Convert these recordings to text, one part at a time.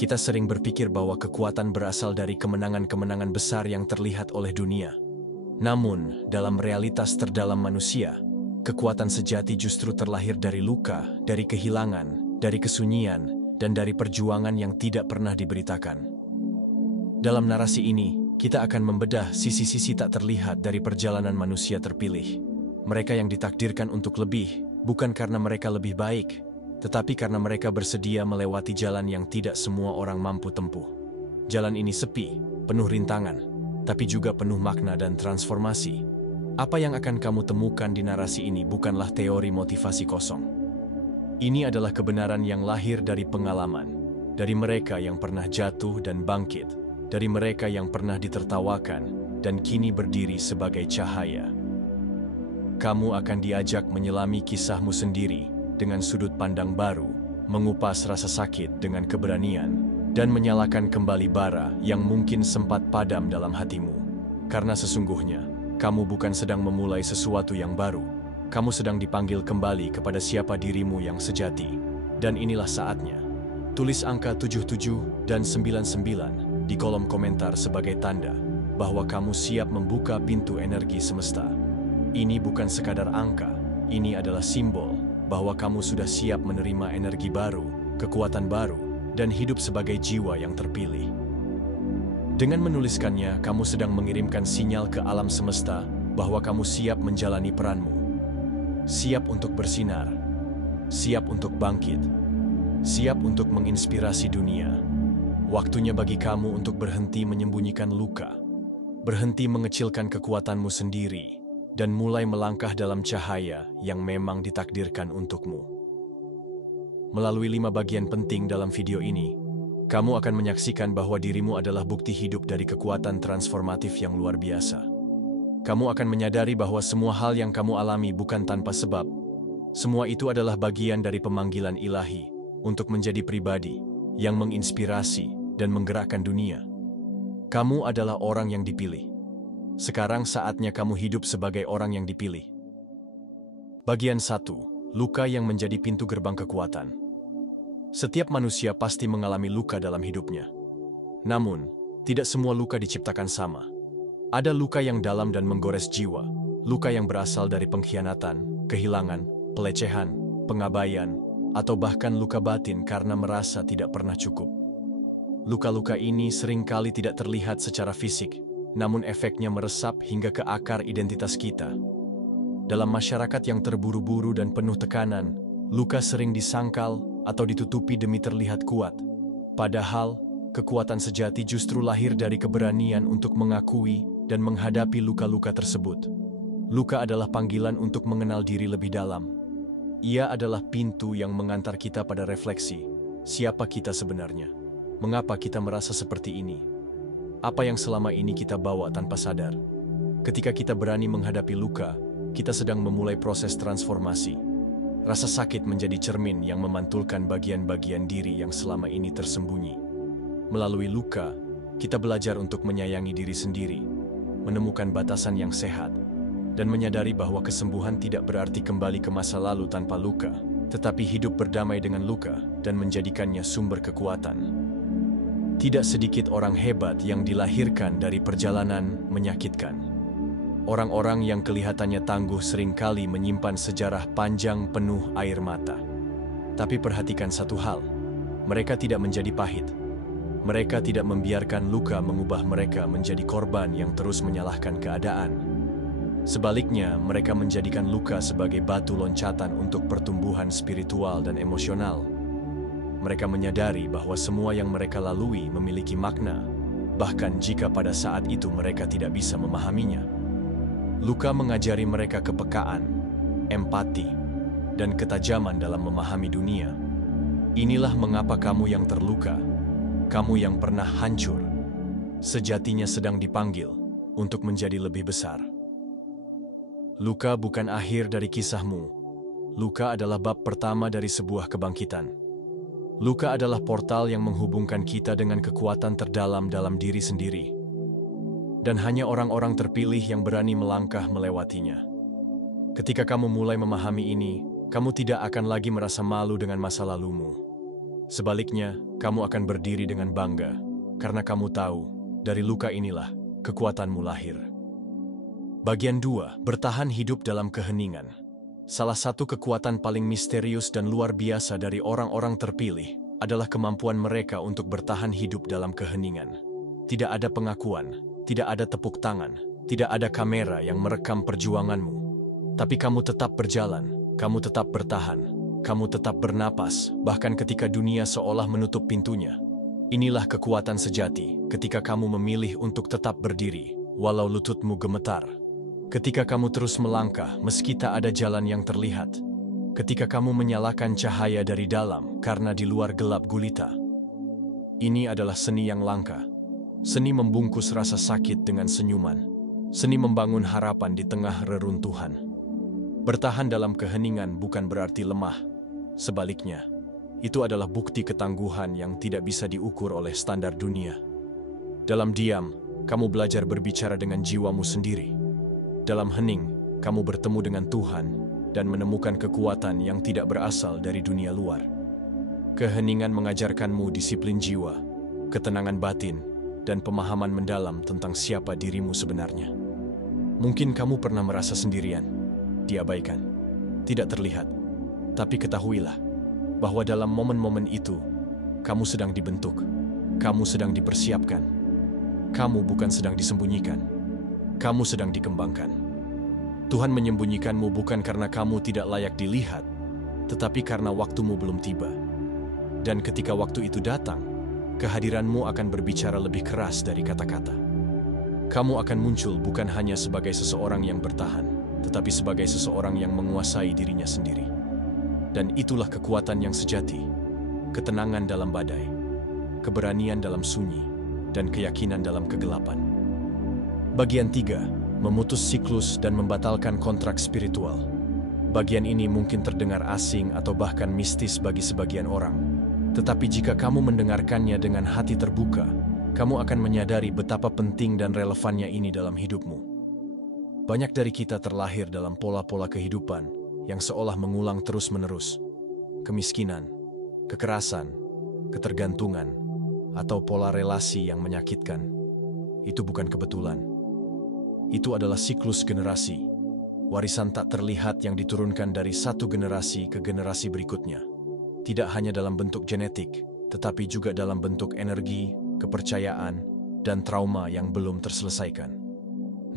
Kita sering berpikir bahwa kekuatan berasal dari kemenangan-kemenangan besar yang terlihat oleh dunia. Namun, dalam realitas terdalam manusia, kekuatan sejati justru terlahir dari luka, dari kehilangan, dari kesunyian, dan dari perjuangan yang tidak pernah diberitakan. Dalam narasi ini, kita akan membedah sisi-sisi tak terlihat dari perjalanan manusia terpilih. Mereka yang ditakdirkan untuk lebih, bukan karena mereka lebih baik, tetapi karena mereka bersedia melewati jalan yang tidak semua orang mampu tempuh. Jalan ini sepi, penuh rintangan, tapi juga penuh makna dan transformasi. Apa yang akan kamu temukan di narasi ini bukanlah teori motivasi kosong. Ini adalah kebenaran yang lahir dari pengalaman, dari mereka yang pernah jatuh dan bangkit, dari mereka yang pernah ditertawakan dan kini berdiri sebagai cahaya. Kamu akan diajak menyelami kisahmu sendiri dengan sudut pandang baru, mengupas rasa sakit dengan keberanian, dan menyalakan kembali bara yang mungkin sempat padam dalam hatimu. Karena sesungguhnya, kamu bukan sedang memulai sesuatu yang baru, kamu sedang dipanggil kembali kepada siapa dirimu yang sejati. Dan inilah saatnya. Tulis angka 77 dan 99 di kolom komentar sebagai tanda bahwa kamu siap membuka pintu energi semesta. Ini bukan sekadar angka, ini adalah simbol bahwa kamu sudah siap menerima energi baru, kekuatan baru, dan hidup sebagai jiwa yang terpilih. Dengan menuliskannya, kamu sedang mengirimkan sinyal ke alam semesta bahwa kamu siap menjalani peranmu. Siap untuk bersinar, siap untuk bangkit, siap untuk menginspirasi dunia. Waktunya bagi kamu untuk berhenti menyembunyikan luka, berhenti mengecilkan kekuatanmu sendiri, dan mulai melangkah dalam cahaya yang memang ditakdirkan untukmu. Melalui 5 bagian penting dalam video ini, kamu akan menyaksikan bahwa dirimu adalah bukti hidup dari kekuatan transformatif yang luar biasa. Kamu akan menyadari bahwa semua hal yang kamu alami bukan tanpa sebab. Semua itu adalah bagian dari pemanggilan ilahi untuk menjadi pribadi yang menginspirasi dan menggerakkan dunia. Kamu adalah orang yang dipilih. Sekarang saatnya kamu hidup sebagai orang yang dipilih. Bagian 1. Luka yang menjadi pintu gerbang kekuatan. Setiap manusia pasti mengalami luka dalam hidupnya. Namun, tidak semua luka diciptakan sama. Ada luka yang dalam dan menggores jiwa, luka yang berasal dari pengkhianatan, kehilangan, pelecehan, pengabaian, atau bahkan luka batin karena merasa tidak pernah cukup. Luka-luka ini seringkali tidak terlihat secara fisik, namun efeknya meresap hingga ke akar identitas kita. Dalam masyarakat yang terburu-buru dan penuh tekanan, luka sering disangkal atau ditutupi demi terlihat kuat. Padahal, kekuatan sejati justru lahir dari keberanian untuk mengakui dan menghadapi luka-luka tersebut. Luka adalah panggilan untuk mengenal diri lebih dalam. Ia adalah pintu yang mengantar kita pada refleksi, siapa kita sebenarnya? Mengapa kita merasa seperti ini? Apa yang selama ini kita bawa tanpa sadar? Ketika kita berani menghadapi luka, kita sedang memulai proses transformasi. Rasa sakit menjadi cermin yang memantulkan bagian-bagian diri yang selama ini tersembunyi. Melalui luka, kita belajar untuk menyayangi diri sendiri, menemukan batasan yang sehat, dan menyadari bahwa kesembuhan tidak berarti kembali ke masa lalu tanpa luka, tetapi hidup berdamai dengan luka dan menjadikannya sumber kekuatan. Tidak sedikit orang hebat yang dilahirkan dari perjalanan menyakitkan. Orang-orang yang kelihatannya tangguh seringkali menyimpan sejarah panjang penuh air mata. Tapi perhatikan satu hal, mereka tidak menjadi pahit. Mereka tidak membiarkan luka mengubah mereka menjadi korban yang terus menyalahkan keadaan. Sebaliknya, mereka menjadikan luka sebagai batu loncatan untuk pertumbuhan spiritual dan emosional. Mereka menyadari bahwa semua yang mereka lalui memiliki makna, bahkan jika pada saat itu mereka tidak bisa memahaminya. Luka mengajari mereka kepekaan, empati, dan ketajaman dalam memahami dunia. Inilah mengapa kamu yang terluka, kamu yang pernah hancur, sejatinya sedang dipanggil untuk menjadi lebih besar. Luka bukan akhir dari kisahmu. Luka adalah bab pertama dari sebuah kebangkitan. Luka adalah portal yang menghubungkan kita dengan kekuatan terdalam dalam diri sendiri. Dan hanya orang-orang terpilih yang berani melangkah melewatinya. Ketika kamu mulai memahami ini, kamu tidak akan lagi merasa malu dengan masa lalumu. Sebaliknya, kamu akan berdiri dengan bangga, karena kamu tahu, dari luka inilah kekuatanmu lahir. Bagian 2, bertahan hidup dalam keheningan. Salah satu kekuatan paling misterius dan luar biasa dari orang-orang terpilih adalah kemampuan mereka untuk bertahan hidup dalam keheningan. Tidak ada pengakuan, tidak ada tepuk tangan, tidak ada kamera yang merekam perjuanganmu. Tapi kamu tetap berjalan, kamu tetap bertahan, kamu tetap bernapas, bahkan ketika dunia seolah menutup pintunya. Inilah kekuatan sejati ketika kamu memilih untuk tetap berdiri, walau lututmu gemetar. Ketika kamu terus melangkah meski tak ada jalan yang terlihat. Ketika kamu menyalakan cahaya dari dalam karena di luar gelap gulita. Ini adalah seni yang langka. Seni membungkus rasa sakit dengan senyuman. Seni membangun harapan di tengah reruntuhan. Bertahan dalam keheningan bukan berarti lemah. Sebaliknya, itu adalah bukti ketangguhan yang tidak bisa diukur oleh standar dunia. Dalam diam, kamu belajar berbicara dengan jiwamu sendiri. Dalam hening, kamu bertemu dengan Tuhan dan menemukan kekuatan yang tidak berasal dari dunia luar. Keheningan mengajarkanmu disiplin jiwa, ketenangan batin, dan pemahaman mendalam tentang siapa dirimu sebenarnya. Mungkin kamu pernah merasa sendirian, diabaikan, tidak terlihat. Tapi ketahuilah bahwa dalam momen-momen itu, kamu sedang dibentuk, kamu sedang dipersiapkan, kamu bukan sedang disembunyikan, kamu sedang dikembangkan. Tuhan menyembunyikanmu bukan karena kamu tidak layak dilihat, tetapi karena waktumu belum tiba. Dan ketika waktu itu datang, kehadiranmu akan berbicara lebih keras dari kata-kata. Kamu akan muncul bukan hanya sebagai seseorang yang bertahan, tetapi sebagai seseorang yang menguasai dirinya sendiri. Dan itulah kekuatan yang sejati, ketenangan dalam badai, keberanian dalam sunyi, dan keyakinan dalam kegelapan. Bagian 3, memutus siklus dan membatalkan kontrak spiritual. Bagian ini mungkin terdengar asing atau bahkan mistis bagi sebagian orang. Tetapi jika kamu mendengarkannya dengan hati terbuka, kamu akan menyadari betapa penting dan relevannya ini dalam hidupmu. Banyak dari kita terlahir dalam pola-pola kehidupan yang seolah mengulang terus-menerus. Kemiskinan, kekerasan, ketergantungan, atau pola relasi yang menyakitkan. Itu bukan kebetulan. Itu adalah siklus generasi, warisan tak terlihat yang diturunkan dari satu generasi ke generasi berikutnya. Tidak hanya dalam bentuk genetik, tetapi juga dalam bentuk energi, kepercayaan, dan trauma yang belum terselesaikan.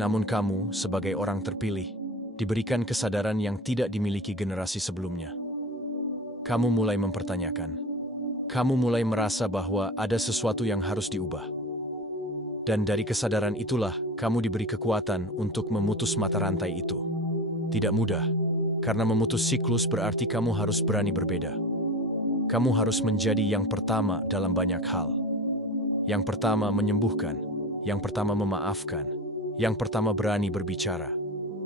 Namun kamu, sebagai orang terpilih, diberikan kesadaran yang tidak dimiliki generasi sebelumnya. Kamu mulai mempertanyakan. Kamu mulai merasa bahwa ada sesuatu yang harus diubah. Dan dari kesadaran itulah, kamu diberi kekuatan untuk memutus mata rantai itu. Tidak mudah, karena memutus siklus berarti kamu harus berani berbeda. Kamu harus menjadi yang pertama dalam banyak hal. Yang pertama menyembuhkan, yang pertama memaafkan, yang pertama berani berbicara,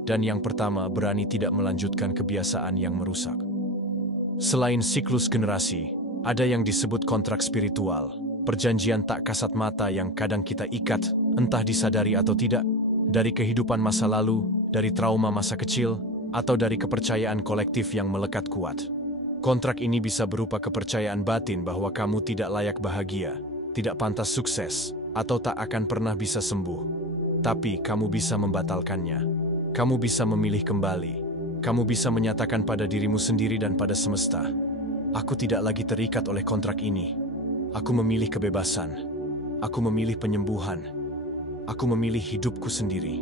dan yang pertama berani tidak melanjutkan kebiasaan yang merusak. Selain siklus generasi, ada yang disebut kontrak spiritual. Perjanjian tak kasat mata yang kadang kita ikat, entah disadari atau tidak, dari kehidupan masa lalu, dari trauma masa kecil, atau dari kepercayaan kolektif yang melekat kuat. Kontrak ini bisa berupa kepercayaan batin bahwa kamu tidak layak bahagia, tidak pantas sukses, atau tak akan pernah bisa sembuh. Tapi kamu bisa membatalkannya. Kamu bisa memilih kembali. Kamu bisa menyatakan pada dirimu sendiri dan pada semesta, aku tidak lagi terikat oleh kontrak ini. Aku memilih kebebasan. Aku memilih penyembuhan. Aku memilih hidupku sendiri.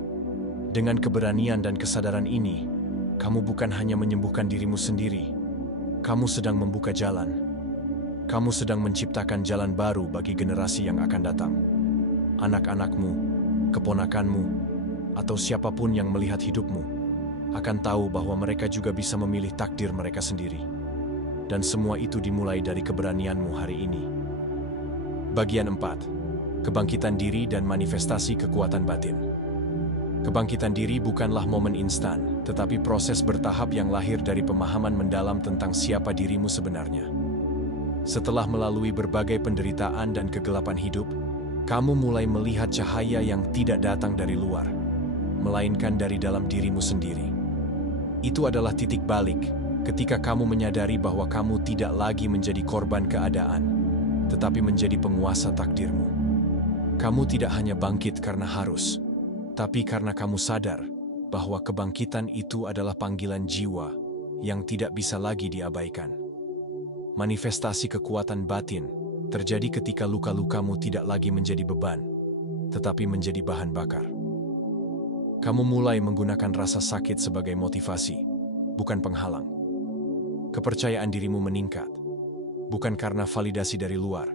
Dengan keberanian dan kesadaran ini, kamu bukan hanya menyembuhkan dirimu sendiri. Kamu sedang membuka jalan. Kamu sedang menciptakan jalan baru bagi generasi yang akan datang. Anak-anakmu, keponakanmu, atau siapapun yang melihat hidupmu akan tahu bahwa mereka juga bisa memilih takdir mereka sendiri. Dan semua itu dimulai dari keberanianmu hari ini. Bagian 4. Kebangkitan diri dan manifestasi kekuatan batin. Kebangkitan diri bukanlah momen instan, tetapi proses bertahap yang lahir dari pemahaman mendalam tentang siapa dirimu sebenarnya. Setelah melalui berbagai penderitaan dan kegelapan hidup, kamu mulai melihat cahaya yang tidak datang dari luar, melainkan dari dalam dirimu sendiri. Itu adalah titik balik, ketika kamu menyadari bahwa kamu tidak lagi menjadi korban keadaan, tetapi menjadi penguasa takdirmu. Kamu tidak hanya bangkit karena harus, tapi karena kamu sadar bahwa kebangkitan itu adalah panggilan jiwa yang tidak bisa lagi diabaikan. Manifestasi kekuatan batin terjadi ketika luka-lukamu tidak lagi menjadi beban, tetapi menjadi bahan bakar. Kamu mulai menggunakan rasa sakit sebagai motivasi, bukan penghalang. Kepercayaan dirimu meningkat, bukan karena validasi dari luar,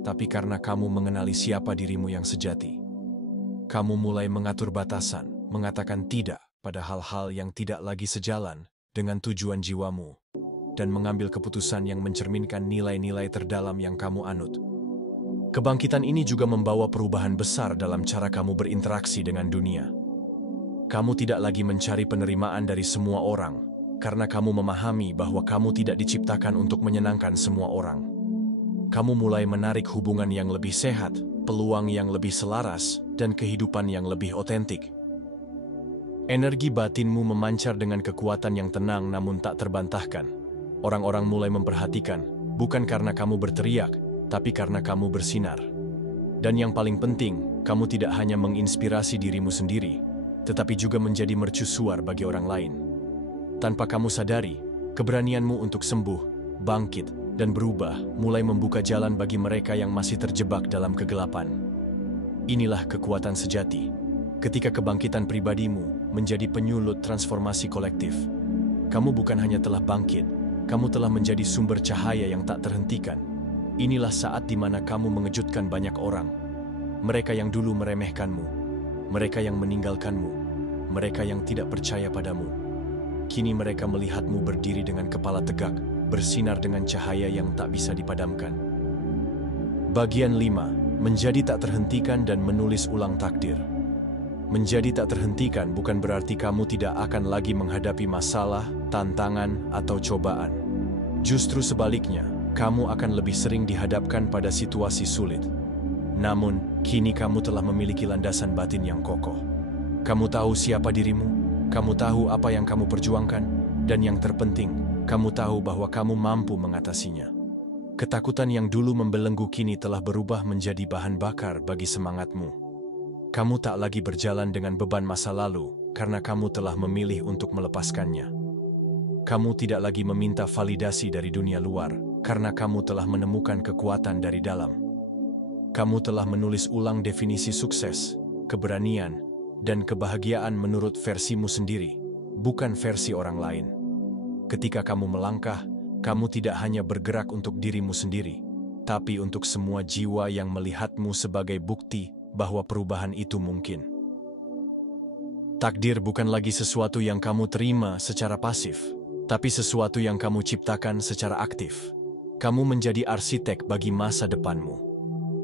tapi karena kamu mengenali siapa dirimu yang sejati. Kamu mulai mengatur batasan, mengatakan tidak pada hal-hal yang tidak lagi sejalan dengan tujuan jiwamu, dan mengambil keputusan yang mencerminkan nilai-nilai terdalam yang kamu anut. Kebangkitan ini juga membawa perubahan besar dalam cara kamu berinteraksi dengan dunia. Kamu tidak lagi mencari penerimaan dari semua orang, karena kamu memahami bahwa kamu tidak diciptakan untuk menyenangkan semua orang. Kamu mulai menarik hubungan yang lebih sehat, peluang yang lebih selaras, dan kehidupan yang lebih otentik. Energi batinmu memancar dengan kekuatan yang tenang namun tak terbantahkan. Orang-orang mulai memperhatikan, bukan karena kamu berteriak, tapi karena kamu bersinar. Dan yang paling penting, kamu tidak hanya menginspirasi dirimu sendiri, tetapi juga menjadi mercusuar bagi orang lain. Tanpa kamu sadari, keberanianmu untuk sembuh, bangkit, dan berubah mulai membuka jalan bagi mereka yang masih terjebak dalam kegelapan. Inilah kekuatan sejati, ketika kebangkitan pribadimu menjadi penyulut transformasi kolektif. Kamu bukan hanya telah bangkit, kamu telah menjadi sumber cahaya yang tak terhentikan. Inilah saat di mana kamu mengejutkan banyak orang. Mereka yang dulu meremehkanmu, mereka yang meninggalkanmu, mereka yang tidak percaya padamu. Kini mereka melihatmu berdiri dengan kepala tegak, bersinar dengan cahaya yang tak bisa dipadamkan. Bagian 5. Menjadi tak terhentikan dan menulis ulang takdir. Menjadi tak terhentikan bukan berarti kamu tidak akan lagi menghadapi masalah, tantangan, atau cobaan. Justru sebaliknya, kamu akan lebih sering dihadapkan pada situasi sulit. Namun, kini kamu telah memiliki landasan batin yang kokoh. Kamu tahu siapa dirimu, kamu tahu apa yang kamu perjuangkan, dan yang terpenting, kamu tahu bahwa kamu mampu mengatasinya. Ketakutan yang dulu membelenggu kini telah berubah menjadi bahan bakar bagi semangatmu. Kamu tak lagi berjalan dengan beban masa lalu karena kamu telah memilih untuk melepaskannya. Kamu tidak lagi meminta validasi dari dunia luar karena kamu telah menemukan kekuatan dari dalam. Kamu telah menulis ulang definisi sukses, keberanian, dan kebahagiaan menurut versimu sendiri, bukan versi orang lain. Ketika kamu melangkah, kamu tidak hanya bergerak untuk dirimu sendiri, tapi untuk semua jiwa yang melihatmu sebagai bukti bahwa perubahan itu mungkin. Takdir bukan lagi sesuatu yang kamu terima secara pasif, tapi sesuatu yang kamu ciptakan secara aktif. Kamu menjadi arsitek bagi masa depanmu.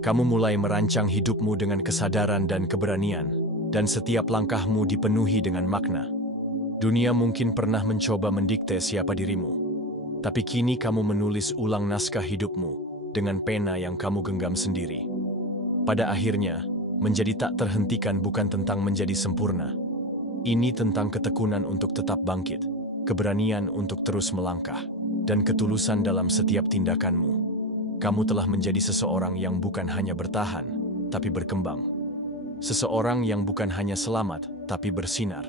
Kamu mulai merancang hidupmu dengan kesadaran dan keberanian, dan setiap langkahmu dipenuhi dengan makna. Dunia mungkin pernah mencoba mendikte siapa dirimu, tapi kini kamu menulis ulang naskah hidupmu dengan pena yang kamu genggam sendiri. Pada akhirnya, menjadi tak terhentikan bukan tentang menjadi sempurna. Ini tentang ketekunan untuk tetap bangkit, keberanian untuk terus melangkah, dan ketulusan dalam setiap tindakanmu. Kamu telah menjadi seseorang yang bukan hanya bertahan, tapi berkembang. Seseorang yang bukan hanya selamat, tapi bersinar.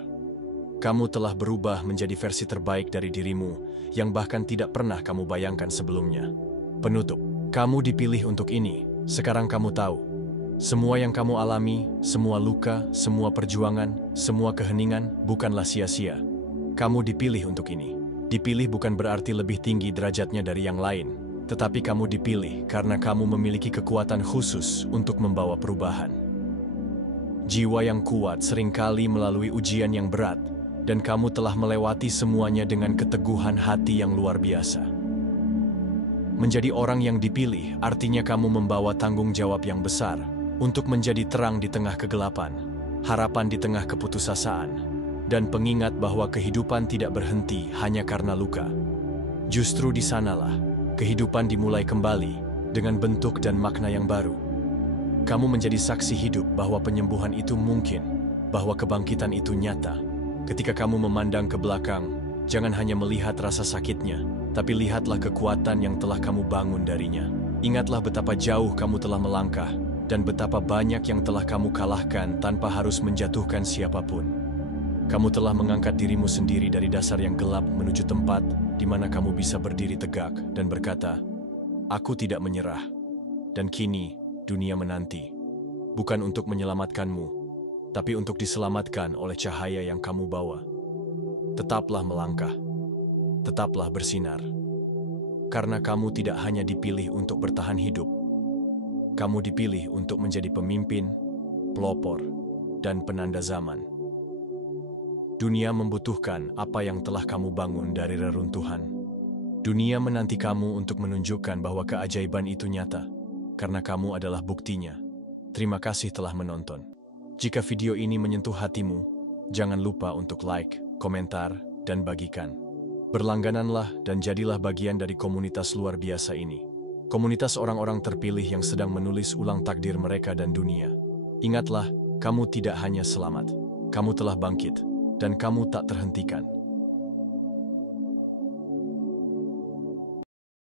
Kamu telah berubah menjadi versi terbaik dari dirimu yang bahkan tidak pernah kamu bayangkan sebelumnya. Penutup, kamu dipilih untuk ini. Sekarang kamu tahu, semua yang kamu alami, semua luka, semua perjuangan, semua keheningan bukanlah sia-sia. Kamu dipilih untuk ini. Dipilih bukan berarti lebih tinggi derajatnya dari yang lain, tetapi kamu dipilih karena kamu memiliki kekuatan khusus untuk membawa perubahan. Jiwa yang kuat seringkali melalui ujian yang berat, dan kamu telah melewati semuanya dengan keteguhan hati yang luar biasa. Menjadi orang yang dipilih artinya kamu membawa tanggung jawab yang besar untuk menjadi terang di tengah kegelapan, harapan di tengah keputusasaan, dan pengingat bahwa kehidupan tidak berhenti hanya karena luka. Justru di sanalah kehidupan dimulai kembali dengan bentuk dan makna yang baru. Kamu menjadi saksi hidup bahwa penyembuhan itu mungkin, bahwa kebangkitan itu nyata. Ketika kamu memandang ke belakang, Jangan hanya melihat rasa sakitnya, tapi lihatlah kekuatan yang telah kamu bangun darinya. Ingatlah betapa jauh kamu telah melangkah, dan betapa banyak yang telah kamu kalahkan tanpa harus menjatuhkan siapapun. Kamu telah mengangkat dirimu sendiri dari dasar yang gelap menuju tempat di mana kamu bisa berdiri tegak dan berkata, "Aku tidak menyerah." Dan kini, dunia menanti. Bukan untuk menyelamatkanmu, tapi untuk diselamatkan oleh cahaya yang kamu bawa. Tetaplah melangkah. Tetaplah bersinar. Karena kamu tidak hanya dipilih untuk bertahan hidup. Kamu dipilih untuk menjadi pemimpin, pelopor, dan penanda zaman. Dunia membutuhkan apa yang telah kamu bangun dari reruntuhan. Dunia menanti kamu untuk menunjukkan bahwa keajaiban itu nyata, karena kamu adalah buktinya. Terima kasih telah menonton. Jika video ini menyentuh hatimu, jangan lupa untuk like, komentar, dan bagikan. Berlanggananlah dan jadilah bagian dari komunitas luar biasa ini. Komunitas orang-orang terpilih yang sedang menulis ulang takdir mereka dan dunia. Ingatlah, kamu tidak hanya selamat, kamu telah bangkit, dan kamu tak terhentikan.